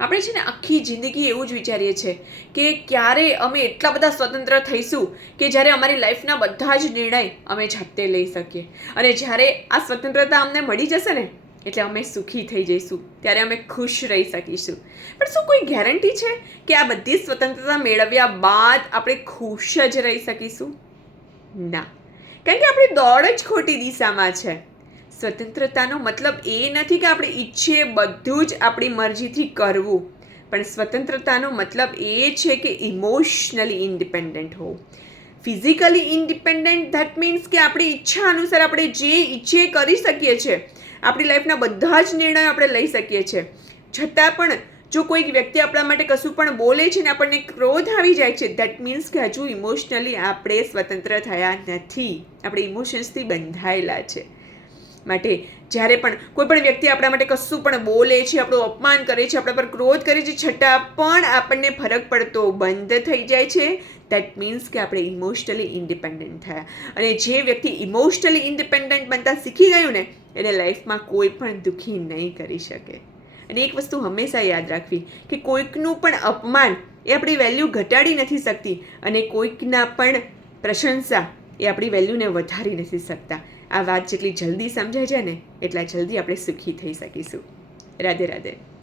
આપણે છે ને આખી જિંદગી એવું જ વિચારીએ છીએ કે ક્યારે અમે એટલા બધા સ્વતંત્ર થઈશું કે જ્યારે અમારી લાઈફના બધા જ નિર્ણય અમે જાતે લઈ શકીએ, અને જ્યારે આ સ્વતંત્રતા અમને મળી જશે ને એટલે અમે સુખી થઈ જઈશું, ત્યારે અમે ખુશ રહી શકીશું. પણ શું કોઈ ગેરંટી છે કે આ બધી સ્વતંત્રતા મેળવ્યા બાદ આપણે ખુશ જ રહી શકીશું? ના, કારણ કે આપણી દોડ જ ખોટી દિશામાં છે. સ્વતંત્રતાનો મતલબ એ નથી કે આપણે ઈચ્છીએ બધું જ આપણી મરજીથી કરવું, પણ સ્વતંત્રતાનો મતલબ એ છે કે ઇમોશનલી ઇન્ડિપેન્ડન્ટ હોવું. ફિઝિકલી ઇન્ડિપેન્ડન્ટ ધેટ મીન્સ કે આપણી ઈચ્છા અનુસાર આપણે જે ઈચ્છીએ કરી શકીએ છીએ, આપણી લાઈફના બધા જ નિર્ણયો આપણે લઈ શકીએ છીએ. છતાં પણ જો કોઈક વ્યક્તિ આપણા માટે કશું પણ બોલે છે ને આપણને ક્રોધ આવી જાય છે, ધેટ મીન્સ કે હજુ ઇમોશનલી આપણે સ્વતંત્ર થયા નથી, આપણે ઇમોશન્સથી બંધાયેલા છે. માટે જ્યારે પણ કોઈ પણ વ્યક્તિ આપણા માટે કશું પણ બોલે છે, આપણું અપમાન કરે છે, આપણા પર ક્રોધ કરે છે, છતાં પણ આપણને ફરક પડતો બંધ થઈ જાય છે, દેટ મીન્સ કે આપણે ઇમોશનલી ઇન્ડિપેન્ડન્ટ થયા. અને જે વ્યક્તિ ઇમોશનલી ઇન્ડિપેન્ડન્ટ બનતા શીખી ગયું ને એને લાઈફમાં કોઈ પણ દુઃખી નહીં કરી શકે. અને એક વસ્તુ હંમેશા યાદ રાખવી કે કોઈકનું પણ અપમાન એ આપણી વેલ્યુ ઘટાડી નથી શકતી, અને કોઈકના પણ પ્રશંસા એ આપણી વેલ્યુને વધારી નથી શકતા. આ વાત જેટલી જલ્દી સમજાય છે ને એટલા જલ્દી આપણે સુખી થઈ શકીશું. રાધે રાધે.